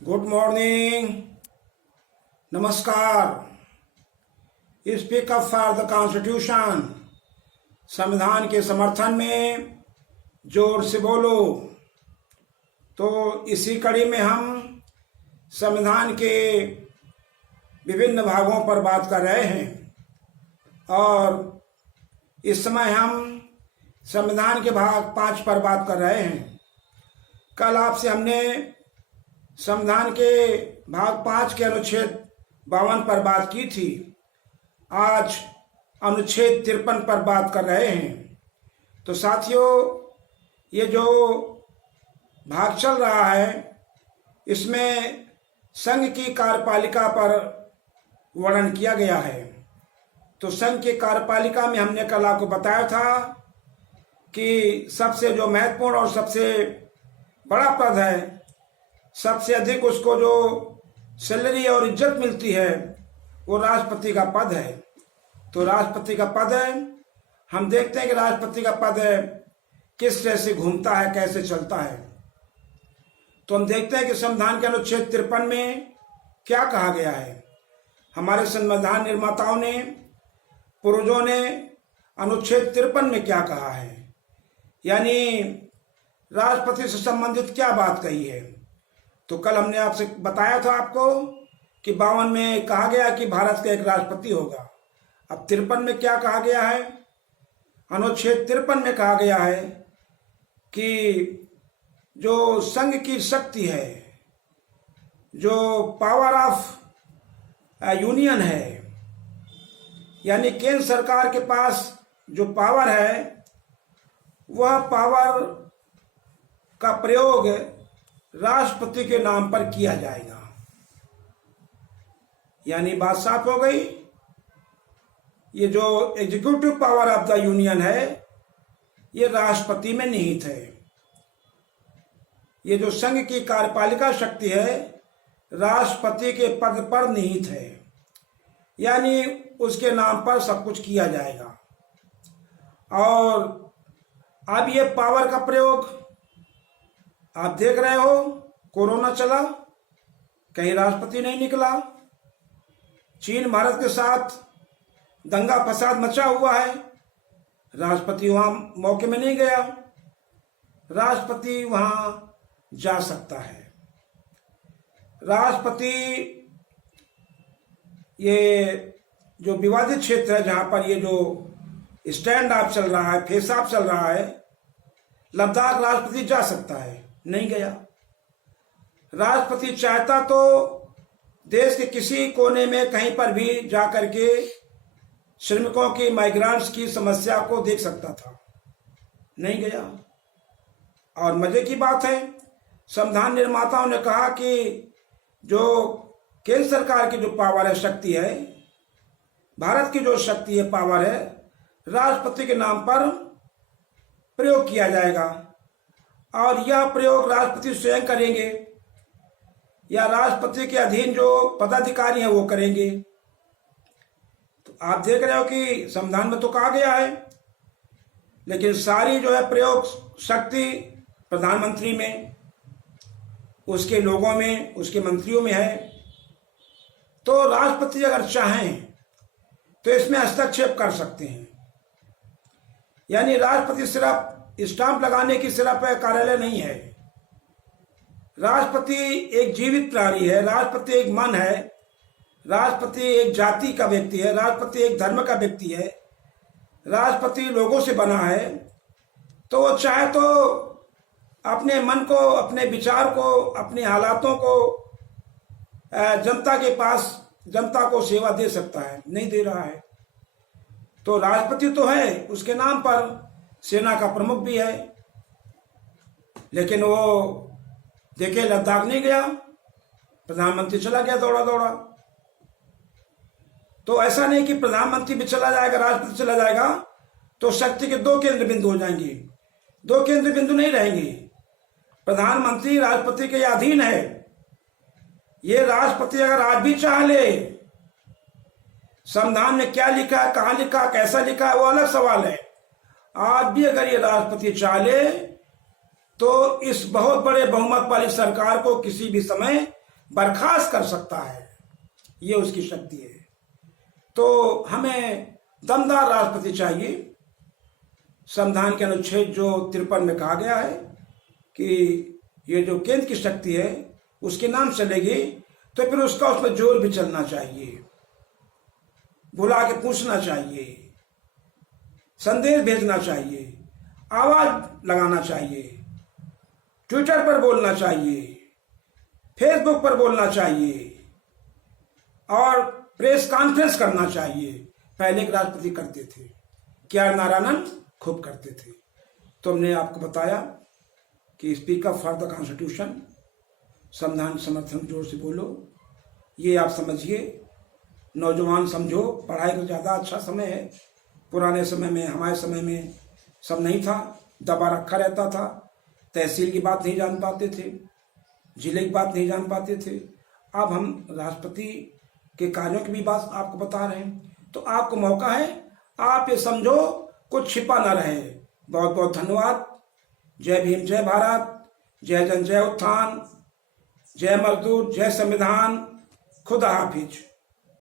Good morning, नमस्कार। Speak up for the constitution, संविधान के समर्थन में जोर से बोलो। तो इसी कड़ी में हम संविधान के विभिन्न भागों पर बात कर रहे हैं और इस समय हम संविधान के भाग 5 पर बात कर रहे हैं। कल आपसे हमने संविधान के भाग 5 के अनुच्छेद 52 पर बात की थी। आज अनुच्छेद 53 पर बात कर रहे हैं। तो साथियों, ये जो भाग चल रहा है इसमें संघ की कार्यपालिका पर वर्णन किया गया है। तो संघ की कार्यपालिका में हमने कल आपको बताया था कि सबसे जो महत्वपूर्ण और सबसे बड़ा पद है, सबसे अधिक उसको जो सैलरी और इज्जत मिलती है, वो राष्ट्रपति का पद है। तो राष्ट्रपति का पद है, हम देखते हैं कि राष्ट्रपति का पद है किस तरह से घूमता है, कैसे चलता है। तो हम देखते हैं कि संविधान के अनुच्छेद 53 में क्या कहा गया है। हमारे संविधान निर्माताओं ने, पूर्वजों ने अनुच्छेद 53 में क्या कहा है, यानी राष्ट्रपति से संबंधित क्या बात कही है। तो कल हमने आपसे बताया था आपको कि 52 में कहा गया कि भारत का एक राष्ट्रपति होगा। अब 53 में क्या कहा गया है, अनुच्छेद 53 में कहा गया है कि जो संघ की शक्ति है, जो पावर ऑफ यूनियन है, यानी केंद्र सरकार के पास जो पावर है, वह पावर का प्रयोग राष्ट्रपति के नाम पर किया जाएगा। यानी बात साफ हो गई। ये जो executive power of the union है, ये राष्ट्रपति में निहित है। ये जो संघ की कार्यपालिका शक्ति है, राष्ट्रपति के पद पर निहित है, यानी उसके नाम पर सब कुछ किया जाएगा। और अब ये पावर का प्रयोग आप देख रहे हो, कोरोना चला, कहीं राष्ट्रपति नहीं निकला। चीन भारत के साथ दंगा फसाद मचा हुआ है, राष्ट्रपति वहां मौके में नहीं गया। राष्ट्रपति वहां जा सकता है। राष्ट्रपति ये जो विवादित क्षेत्र है, जहां पर ये जो स्टैंड ऑफ चल रहा है, फेस ऑफ चल रहा है, लद्दाख राष्ट्रपति जा सकता है, नहीं गया। राष्ट्रपति चाहता तो देश के किसी कोने में कहीं पर भी जाकर के श्रमिकों की, माइग्रेंट्स की समस्या को देख सकता था, नहीं गया। और मजे की बात है, संविधान निर्माताओं ने कहा कि जो केंद्र सरकार की जो पावर है, शक्ति है, भारत की जो शक्ति है, पावर है, राष्ट्रपति के नाम पर प्रयोग किया जाएगा। और यह प्रयोग राष्ट्रपति स्वयं करेंगे या राष्ट्रपति के अधीन जो पदाधिकारी हैं वो करेंगे। तो आप देख रहे हो कि संविधान में तो कहा गया है, लेकिन सारी जो है प्रयोग शक्ति प्रधानमंत्री में, उसके लोगों में, उसके मंत्रियों में है। तो राष्ट्रपति अगर चाहें तो इसमें हस्तक्षेप कर सकते हैं। यानी राष्ट्रपति सिर्फ स्टाम्प लगाने की सिर्फ कार्यालय नहीं है। राष्ट्रपति एक जीवित प्राणी है, राष्ट्रपति एक मन है, राष्ट्रपति एक जाति का व्यक्ति है, राष्ट्रपति एक धर्म का व्यक्ति है, राष्ट्रपति लोगों से बना है। तो वो चाहे तो अपने मन को, अपने विचार को, अपने हालातों को जनता के पास, जनता को सेवा दे सकता है, नहीं दे रहा है। तो राष्ट्रपति तो है, उसके नाम पर सेना का प्रमुख भी है, लेकिन वो देखे लद्दाख नहीं गया, प्रधानमंत्री चला गया दौड़ा दौड़ा। तो ऐसा नहीं कि प्रधानमंत्री भी चला जाएगा, राष्ट्रपति चला जाएगा तो शक्ति के 2 केंद्र बिंदु हो जाएंगे। 2 केंद्र बिंदु नहीं रहेंगे। प्रधानमंत्री राष्ट्रपति के अधीन है। ये राष्ट्रपति अगर आज भी चाह ले, संविधान में क्या लिखा है, कहां लिखा, कैसा लिखा है, वो अलग सवाल है। आज भी अगर ये राष्ट्रपति चाह ले तो इस बहुत बड़े बहुमत वाली सरकार को किसी भी समय बर्खास्त कर सकता है, ये उसकी शक्ति है। तो हमें दमदार राष्ट्रपति चाहिए। संविधान के अनुच्छेद जो 53 में कहा गया है कि ये जो केंद्र की शक्ति है उसके नाम चलेगी, तो फिर उसका उसमें जोर भी चलना चाहिए, बुला के पूछना चाहिए, संदेश भेजना चाहिए, आवाज लगाना चाहिए, ट्विटर पर बोलना चाहिए, फेसबुक पर बोलना चाहिए और प्रेस कॉन्फ्रेंस करना चाहिए। पहले के राष्ट्रपति करते थे, के.आर. नारायणन खूब करते थे। तो हमने आपको बताया कि speak up for the constitution, संविधान समर्थन जोर से बोलो, ये आप समझिए। नौजवान समझो, पढ़ाई का ज़्यादा अच्छा समय है। पुराने समय में, हमारे समय में सब नहीं था, दबा रखा रहता था। तहसील की बात नहीं जान पाते थे, जिले की बात नहीं जान पाते थे। अब हम राष्ट्रपति के कार्यों की भी बात आपको बता रहे हैं, तो आपको मौका है, आप ये समझो, कुछ छिपा ना रहे। बहुत बहुत धन्यवाद। जय भीम, जय भारत, जय जन, जय उत्थान, जय मजदूर, जय संविधान। खुदा हाफिज।